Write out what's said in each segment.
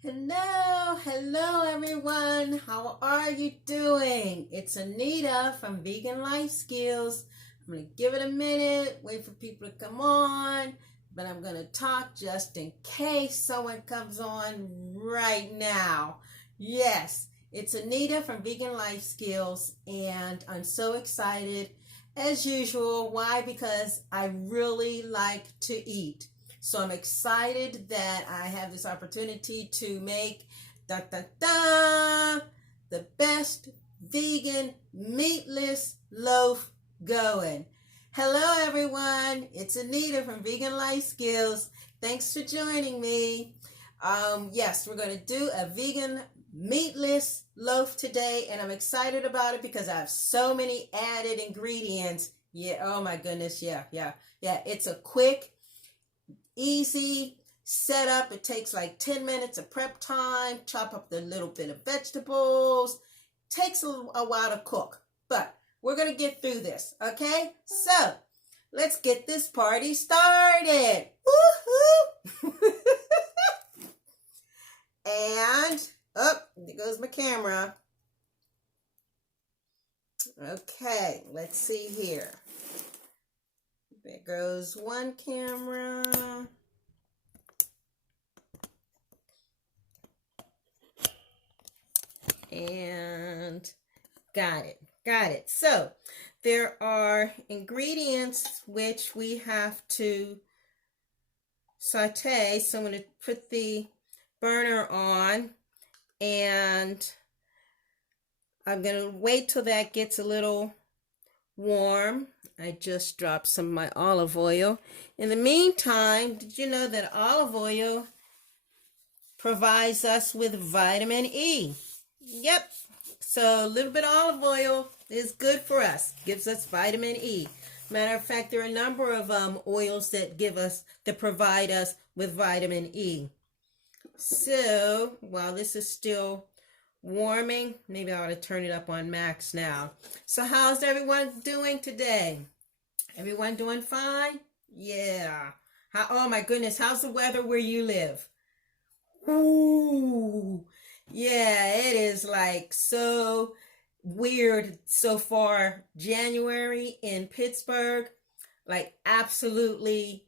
Hello everyone. How are you doing? It's Anita from Vegan Life Skills. I'm going to give it a minute, wait for people to come on, but I'm going to talk just in case someone comes on right now. Yes, it's Anita from Vegan Life Skills, and I'm so excited as usual. Why? Because I really like to eat. So I'm excited that I have this opportunity to make the best vegan meatless loaf going. Hello everyone, it's Anita from Vegan Life Skills. Thanks for joining me. Yes, we're going to do a vegan meatless loaf today, and I'm excited about it because I have so many added ingredients. Yeah, oh my goodness, yeah. It's a quick, easy setup. It takes like 10 minutes of prep time. Chop up the little bit of vegetables. Takes a while to cook, but we're going to get through this, okay? So let's get this party started. Woohoo! And there goes my camera. Okay, let's see here. There goes one camera. And got it. So there are ingredients which we have to saute. So I'm going to put the burner on, and I'm going to wait till that gets a little warm. I just dropped some of my olive oil. In the meantime, did you know that olive oil provides us with vitamin E? Yep. So a little bit of olive oil is good for us. Gives us vitamin E. Matter of fact, there are a number of oils that provide us with vitamin E. So while this is still warming, maybe I ought to turn it up on max now. So how's everyone doing today? Everyone doing fine? Yeah. Oh my goodness, how's the weather where you live? Ooh, yeah, it is like so weird so far. January in Pittsburgh, like absolutely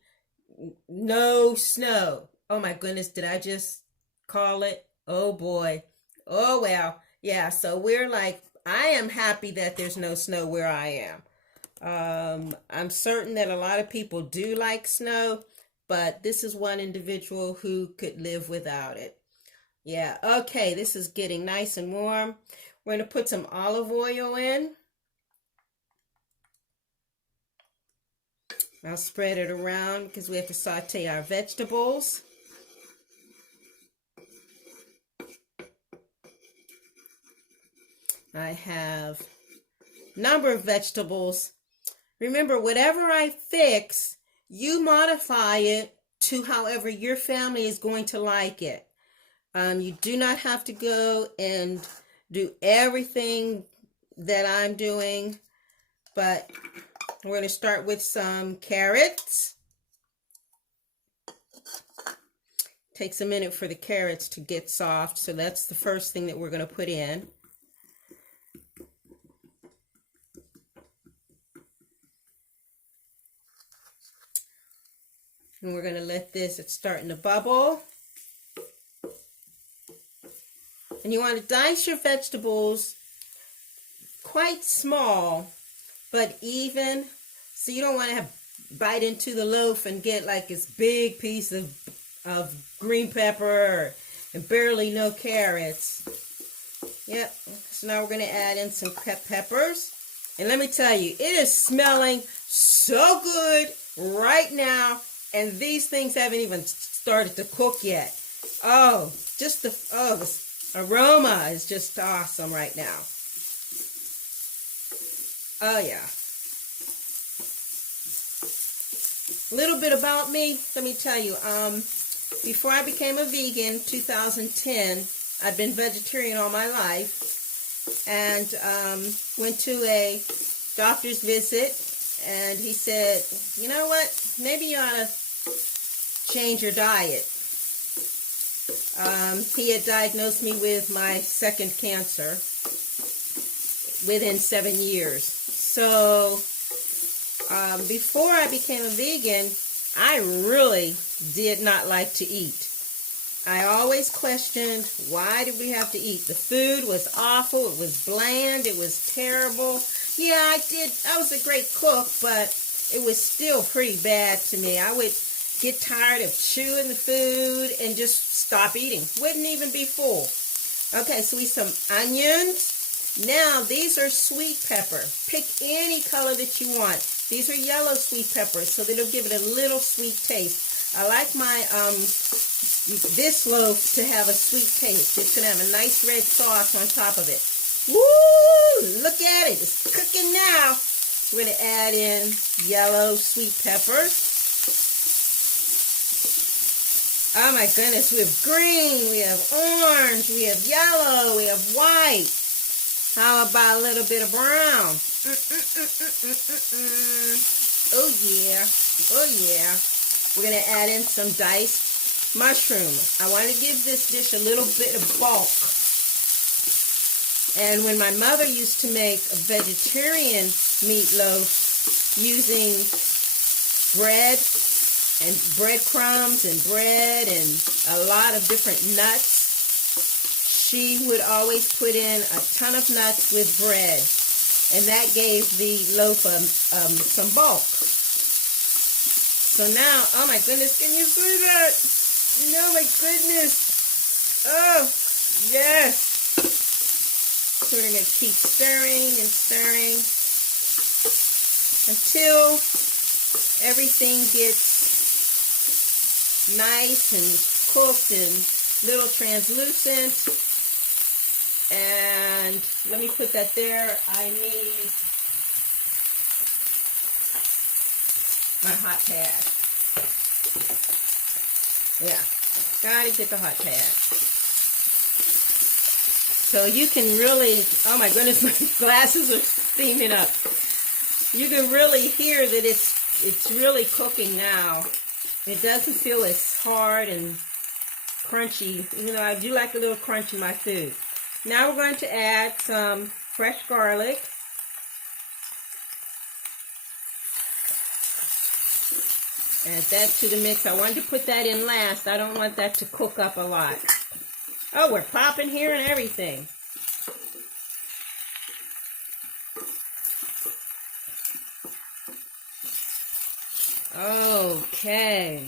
no snow. Oh my goodness, did I just call it? Oh boy. Oh well. Yeah, so we're like, I am happy that there's no snow where I am. I'm certain that a lot of people do like snow, but this is one individual who could live without it. Yeah, okay, this is getting nice and warm. We're going to put some olive oil in. I'll spread it around because we have to saute our vegetables. I have a number of vegetables. Remember, whatever I fix, you modify it to however your family is going to like it. You do not have to go and do everything that I'm doing, but we're going to start with some carrots. Takes a minute for the carrots to get soft, so that's the first thing that we're going to put in. And we're going to let this, it's starting to bubble. And you want to dice your vegetables quite small, but even, so you don't want to bite into the loaf and get like this big piece of green pepper and barely no carrots. Yep, so now we're going to add in some peppers. And let me tell you, it is smelling so good right now. And these things haven't even started to cook yet. Oh, just the aroma is just awesome right now. Oh yeah. A little bit about me, let me tell you. Before I became a vegan, 2010, I'd been vegetarian all my life, and went to a doctor's visit, and he said, you know what, maybe you ought to change your diet. He had diagnosed me with my second cancer within 7 years. So before I became a vegan, I really did not like to eat. I always questioned, why did we have to eat? The food was awful. It was bland. It was terrible. Yeah, I was a great cook, but it was still pretty bad to me. I would get tired of chewing the food and just stop eating. Wouldn't even be full. Okay, so we some onions. Now, these are sweet pepper. Pick any color that you want. These are yellow sweet peppers, so that it'll give it a little sweet taste. I like my this loaf to have a sweet taste. It's going to have a nice red sauce on top of it. Woo! Look at it. It's cooking now. We're going to add in yellow sweet peppers. Oh my goodness, we have green, we have orange, we have yellow, we have white. How about a little bit of brown? Oh yeah, oh yeah. We're going to add in some diced mushroom. I want to give this dish a little bit of bulk. And when my mother used to make a vegetarian meatloaf using bread and breadcrumbs and bread and a lot of different nuts, she would always put in a ton of nuts with bread. And that gave the loaf some bulk. So now, oh my goodness, can you see that? Oh my goodness. Oh, yes. So we're going to keep stirring and stirring until everything gets nice and cooked and little translucent. And let me put that there. I need my hot pad. Yeah, gotta get the hot pad. So you can really, oh my goodness, my glasses are steaming up. You can really hear that it's really cooking now. It doesn't feel as hard and crunchy, even though I do like a little crunch in my food. Now we're going to add some fresh garlic. Add that to the mix. I wanted to put that in last. I don't want that to cook up a lot. Oh, we're popping here and everything. Okay.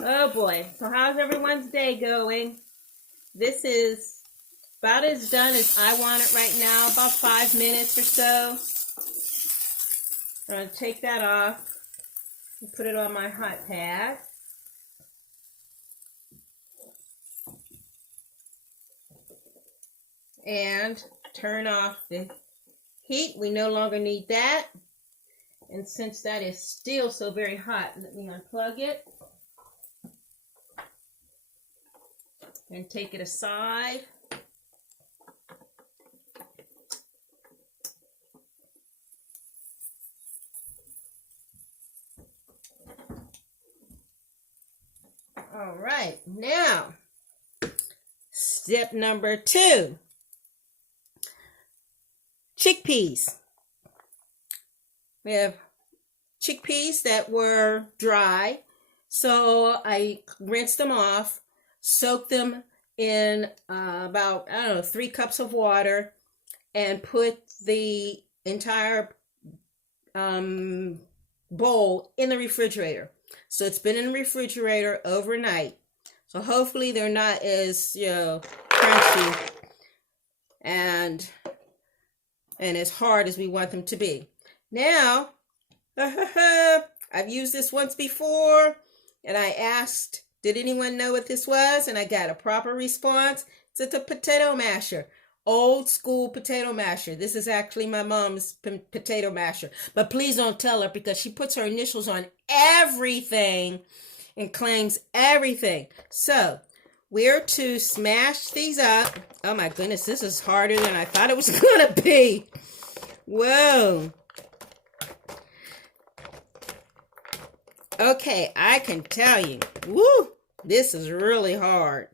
Oh boy. So how's everyone's day going? This is about as done as I want it right now. About 5 minutes or so. I'm going to take that off and put it on my hot pad. And turn off the heat. We no longer need that. And since that is still so very hot, let me unplug it and take it aside. All right, now step number 2. Chickpeas. We have chickpeas that were dry, so I rinsed them off, soaked them in about, 3 cups of water, and put the entire bowl in the refrigerator. So it's been in the refrigerator overnight. So hopefully they're not as, crunchy and as hard as we want them to be. Now, I've used this once before, and I asked, did anyone know what this was? And I got a proper response. It's a potato masher. Old school potato masher. This is actually my mom's potato masher. But please don't tell her, because she puts her initials on everything and claims everything. So, we're to smash these up. Oh my goodness, this is harder than I thought it was going to be. Whoa. Okay, I can tell you, woo, this is really hard.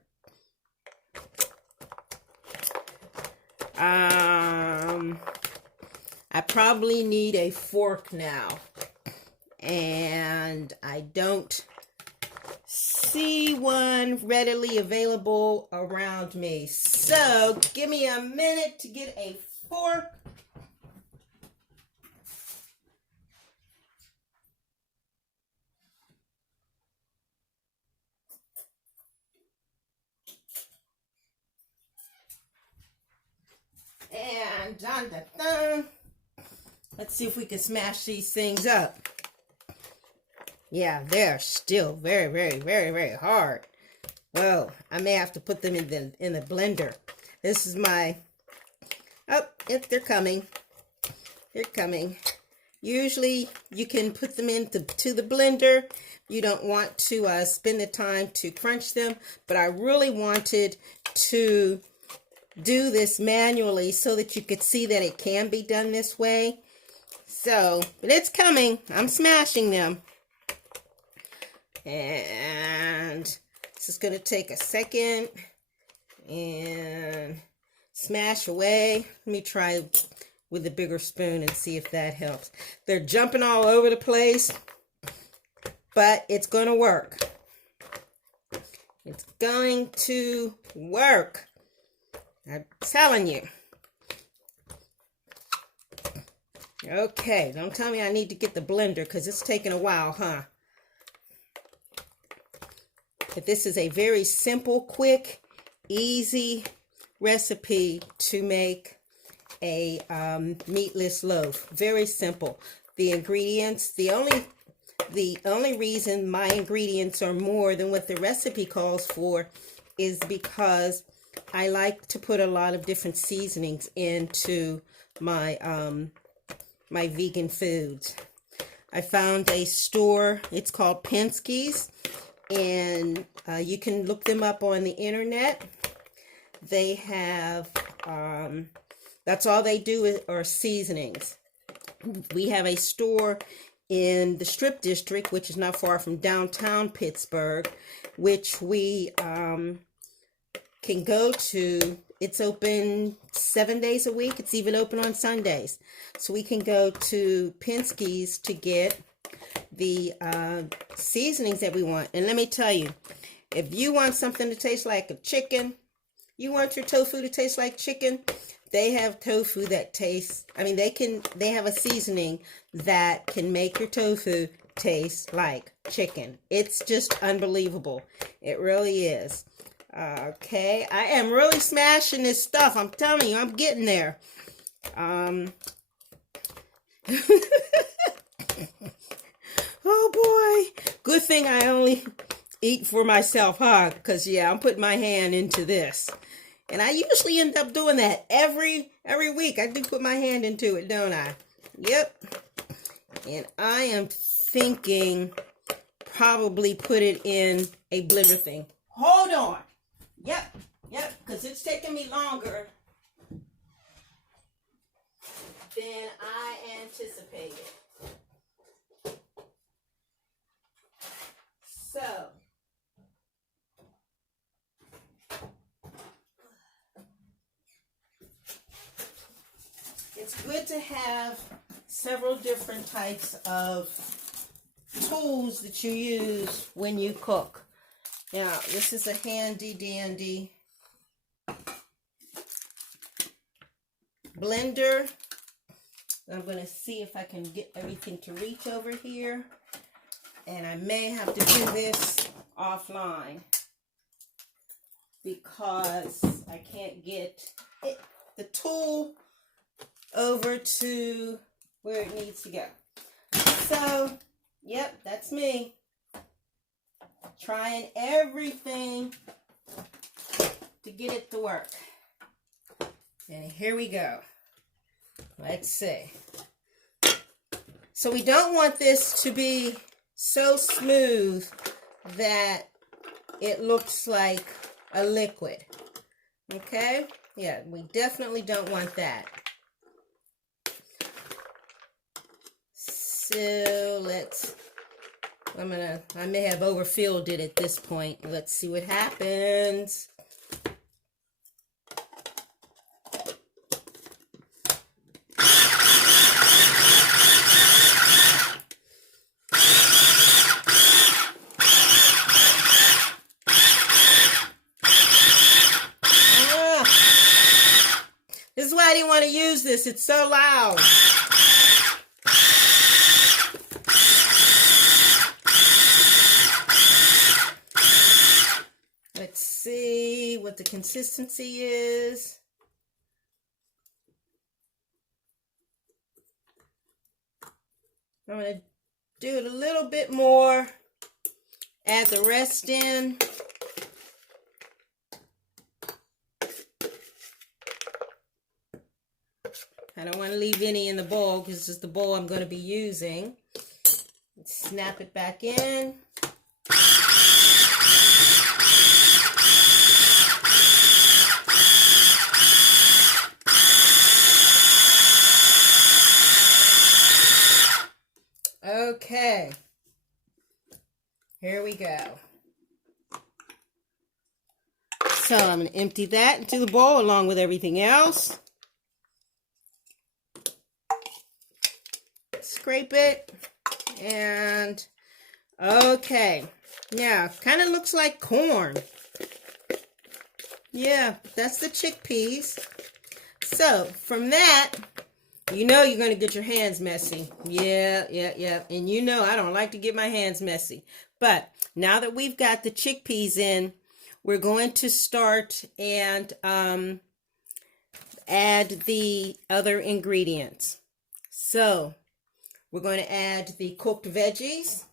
I probably need a fork now, and I don't see one readily available around me. So give me a minute to get a fork. And dun, dun, dun. Let's see if we can smash these things up. Yeah, they're still very, very, very, very hard. Whoa, I may have to put them in the blender. This is my, oh, yep, they're coming. They're coming. Usually you can put them into the blender. You don't want to spend the time to crunch them, but I really wanted to do this manually so that you could see that it can be done this way. So, but it's coming. I'm smashing them. And this is going to take a second and smash away. Let me try with a bigger spoon and see if that helps. They're jumping all over the place, but it's going to work. It's going to work. I'm telling you. Okay, don't tell me I need to get the blender because it's taking a while, huh? But this is a very simple, quick, easy recipe to make a meatless loaf. Very simple. The ingredients, the only reason my ingredients are more than what the recipe calls for is because I like to put a lot of different seasonings into my my vegan foods. I found a store, it's called Penske's, and you can look them up on the internet. They have, that's all they do are seasonings. We have a store in the Strip District, which is not far from downtown Pittsburgh, which we can go to. It's open 7 days a week. It's even open on Sundays. So we can go to Penske's to get the seasonings that we want. And let me tell you, if you want something to taste like a chicken, you want your tofu to taste like chicken, they have tofu that tastes, I mean, they have a seasoning that can make your tofu taste like chicken. It's just unbelievable. It really is. Okay, I am really smashing this stuff. I'm telling you, I'm getting there. Oh boy, good thing I only eat for myself, huh? Because yeah, I'm putting my hand into this, and I usually end up doing that every week. I do put my hand into it, don't I? Yep. And I am thinking probably put it in a blender thing. Hold on. Yep, because it's taking me longer than I anticipated. So, it's good to have several different types of tools that you use when you cook. Now, this is a handy dandy blender. I'm going to see if I can get everything to reach over here. And I may have to do this offline because I can't get the tool over to where it needs to go. So, yep, that's me. Trying everything to get it to work. And here we go. Let's see. So we don't want this to be so smooth that it looks like a liquid. Okay? Yeah, we definitely don't want that. So let's I may have overfilled it at this point. Let's see what happens. This is why I didn't want to use this. It's so loud. Let's see what the consistency is. I'm going to do it a little bit more. Add the rest in. I don't want to leave any in the bowl because this is the bowl I'm going to be using. Snap it back in. Okay, here we go. So I'm going to empty that into the bowl along with everything else. Scrape it. And okay, yeah, kind of looks like corn. Yeah, that's the chickpeas. So from that, you know you're going to get your hands messy. Yeah. And you know I don't like to get my hands messy. But now that we've got the chickpeas in, we're going to start and add the other ingredients. So we're going to add the cooked veggies.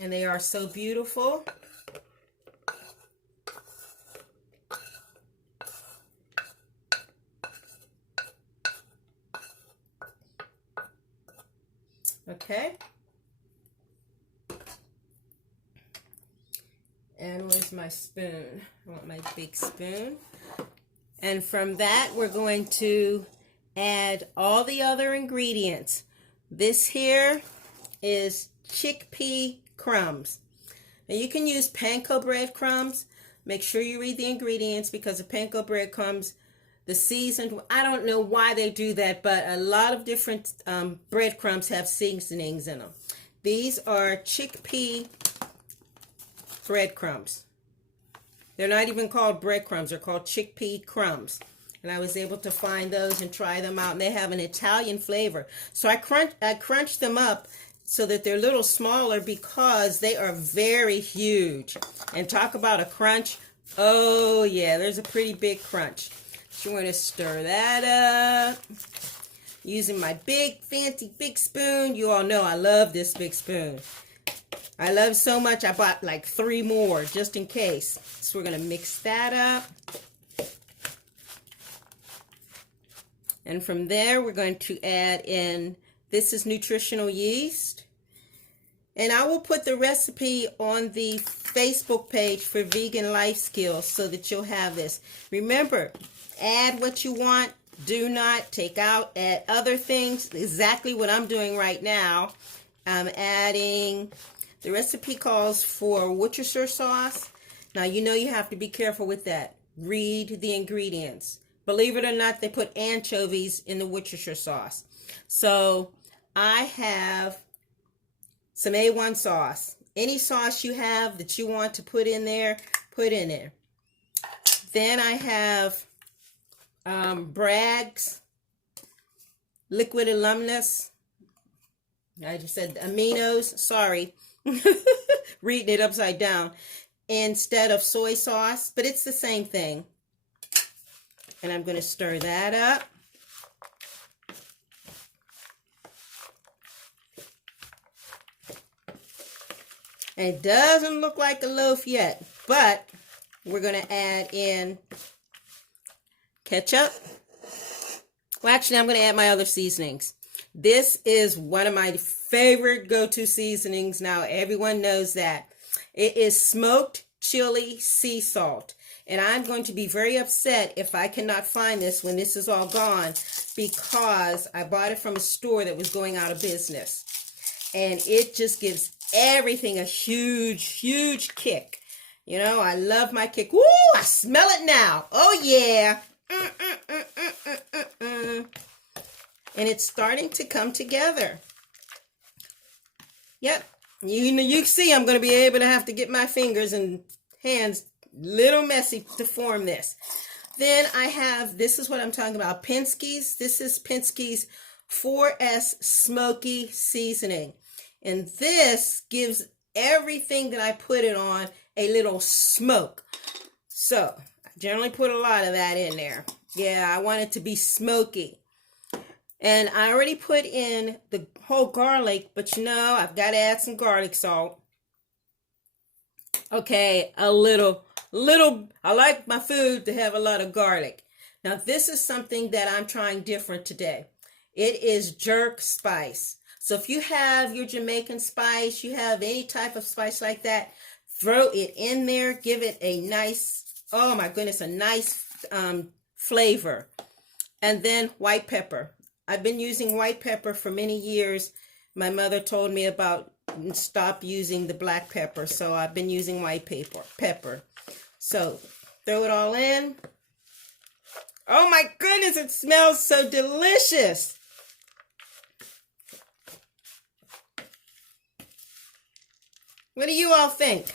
And they are so beautiful. Okay. And where's my spoon? I want my big spoon. And from that, we're going to add all the other ingredients. This here is chickpea crumbs. Now you can use panko breadcrumbs. Make sure you read the ingredients because the panko breadcrumbs, the seasoned, I don't know why they do that, but a lot of different breadcrumbs have seasonings in them. These are chickpea breadcrumbs. They're not even called breadcrumbs. They're called chickpea crumbs. And I was able to find those and try them out. And they have an Italian flavor. So I crunched them up so that they're a little smaller because they are very huge. And talk about a crunch. Oh, yeah, there's a pretty big crunch. So I'm going to stir that up. Using my big, fancy, big spoon. You all know I love this big spoon. I love so much I bought like 3 more just in case. So we're going to mix that up. And from there we're going to add in, this is nutritional yeast. And I will put the recipe on the Facebook page for Vegan Life Skills so that you'll have this. Remember, add what you want. Do not take out, add other things. Exactly what I'm doing right now. I'm adding... The recipe calls for Worcestershire sauce. Now, you know you have to be careful with that. Read the ingredients. Believe it or not, they put anchovies in the Worcestershire sauce. So, I have some A1 sauce. Any sauce you have that you want to put in there, put in there. Then I have Bragg's liquid alumnus. I just said aminos. Sorry. Reading it upside down instead of soy sauce, but it's the same thing. And I'm going to stir that up. And it doesn't look like a loaf yet, but we're going to add in ketchup. Well, actually, I'm going to add my other seasonings. This is one of my favorite go-to seasonings. Now, everyone knows that. It is smoked chili sea salt. And I'm going to be very upset if I cannot find this when this is all gone, because I bought it from a store that was going out of business. And it just gives everything a huge, huge kick. You know, I love my kick. Woo! I smell it now. Oh, yeah. And it's starting to come together. Yep. You see I'm going to be able to have to get my fingers and hands a little messy to form this. Then I have, this is what I'm talking about, Penske's. This is Penske's 4S Smoky Seasoning. And this gives everything that I put it on a little smoke. So I generally put a lot of that in there. Yeah, I want it to be smoky. And I already put in the whole garlic, but you know, I've got to add some garlic salt. Okay, a little, I like my food to have a lot of garlic. Now, this is something that I'm trying different today. It is jerk spice. So if you have your Jamaican spice, you have any type of spice like that, throw it in there, give it a nice, oh my goodness, a nice flavor. And then white pepper. I've been using white pepper for many years. My mother told me about stop using the black pepper, so I've been using white pepper. So throw it all in. Oh my goodness, it smells so delicious. What do you all think?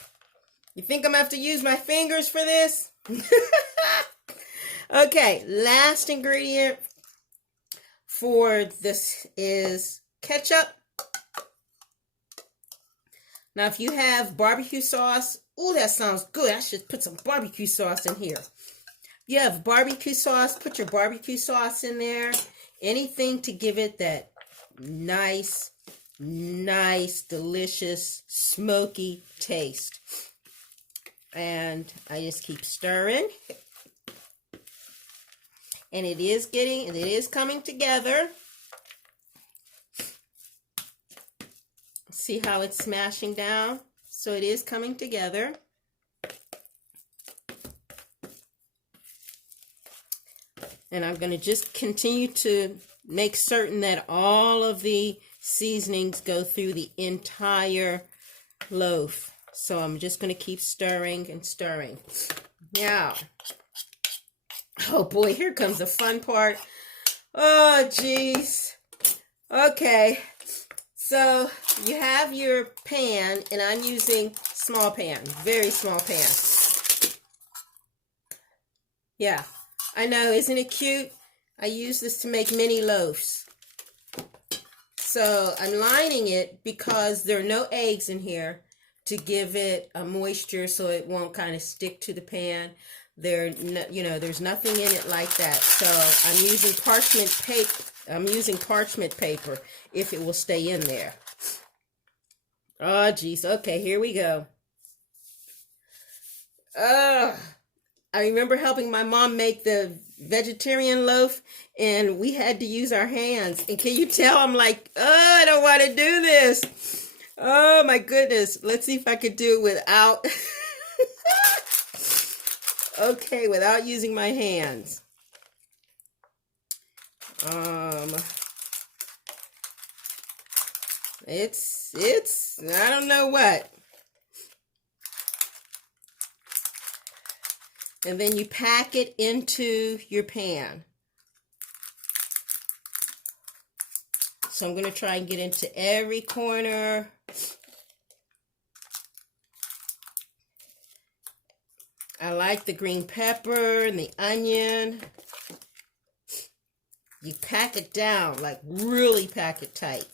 You think I'm going to have to use my fingers for this? Okay, last ingredient for this is ketchup. Now, if you have barbecue sauce, ooh, that sounds good. I should put some barbecue sauce in here. You have barbecue sauce, put your barbecue sauce in there. Anything to give it that nice, delicious, smoky taste. And I just keep stirring. And it is coming together. See how it's smashing down? So it is coming together. And I'm going to just continue to make certain that all of the seasonings go through the entire loaf. So I'm just going to keep stirring and stirring. Now, oh boy, here comes the fun part. Oh, geez. Okay. So you have your pan, and I'm using small pan, very small pan. Yeah, I know, isn't it cute? I use this to make mini loaves. So I'm lining it because there are no eggs in here to give it a moisture so it won't kind of stick to the pan. There's nothing in it like that. So I'm using parchment paper. I'm using parchment paper if it will stay in there. Oh, geez. Okay, here we go. I remember helping my mom make the vegetarian loaf, and we had to use our hands. And can you tell I'm like, oh, I don't want to do this. Oh, my goodness. Let's see if I could do it without... Okay, without using my hands. It's I don't know what. And then you pack it into your pan. So I'm going to try and get into every corner. I like the green pepper and the onion. You pack it down, like really pack it tight.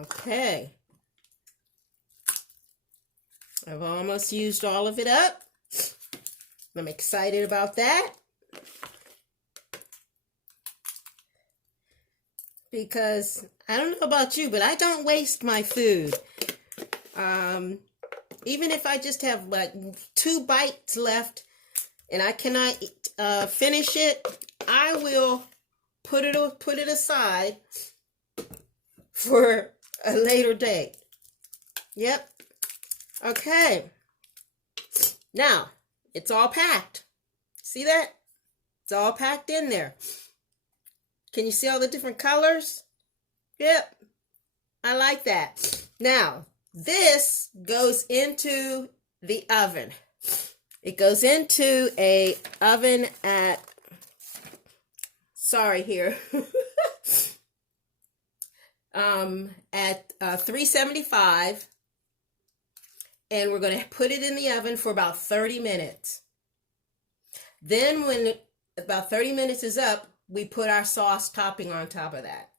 Okay. I've almost used all of it up. I'm excited about that. Because I don't know about you, but I don't waste my food. Even if I just have like 2 bites left and I cannot finish it, I will put it aside for a later date. Yep. Okay. Now, it's all packed. See that? It's all packed in there. Can you see all the different colors? Yep. I like that. Now, this goes into the oven. It goes into a oven at, sorry here, at 375. And we're going to put it in the oven for about 30 minutes. Then when about 30 minutes is up, we put our sauce topping on top of that.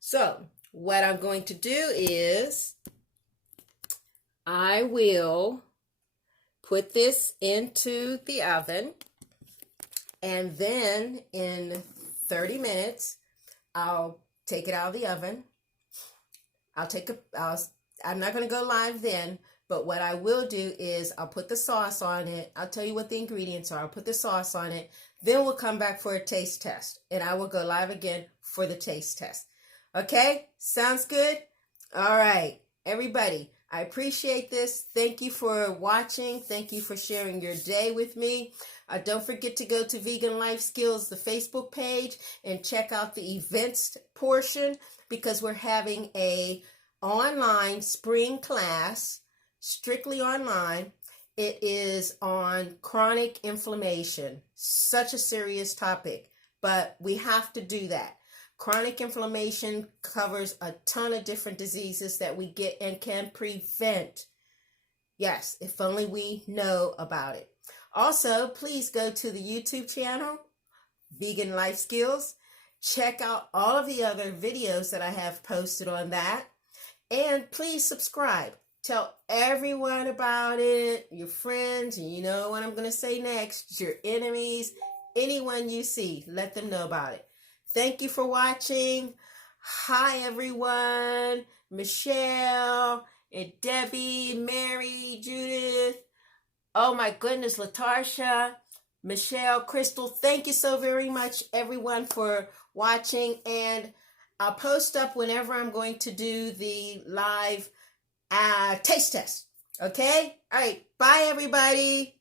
So what I'm going to do is I will put this into the oven, and then in 30 minutes, I'll take it out of the oven. I'm not going to go live then, but what I will do is I'll put the sauce on it. I'll tell you what the ingredients are. I'll put the sauce on it. Then we'll come back for a taste test, and I will go live again for the taste test. Okay? Sounds good? All right. Everybody, I appreciate this. Thank you for watching. Thank you for sharing your day with me. Don't forget to go to Vegan Life Skills, the Facebook page, and check out the events portion, because we're having a online spring class, strictly online. It is on chronic inflammation. Such a serious topic, but we have to do that. Chronic inflammation covers a ton of different diseases that we get and can prevent. Yes, if only we know about it. Also, please go to the YouTube channel, Vegan Life Skills. Check out all of the other videos that I have posted on that. And please subscribe. Tell everyone about it, your friends, and you know what I'm going to say next, your enemies, anyone you see, let them know about it. Thank you for watching. Hi, everyone. Michelle and Debbie, Mary, Judith. Oh, my goodness, Latarsha, Michelle, Crystal. Thank you so very much, everyone, for watching. And I'll post up whenever I'm going to do the live taste test. Okay? All right. Bye, everybody.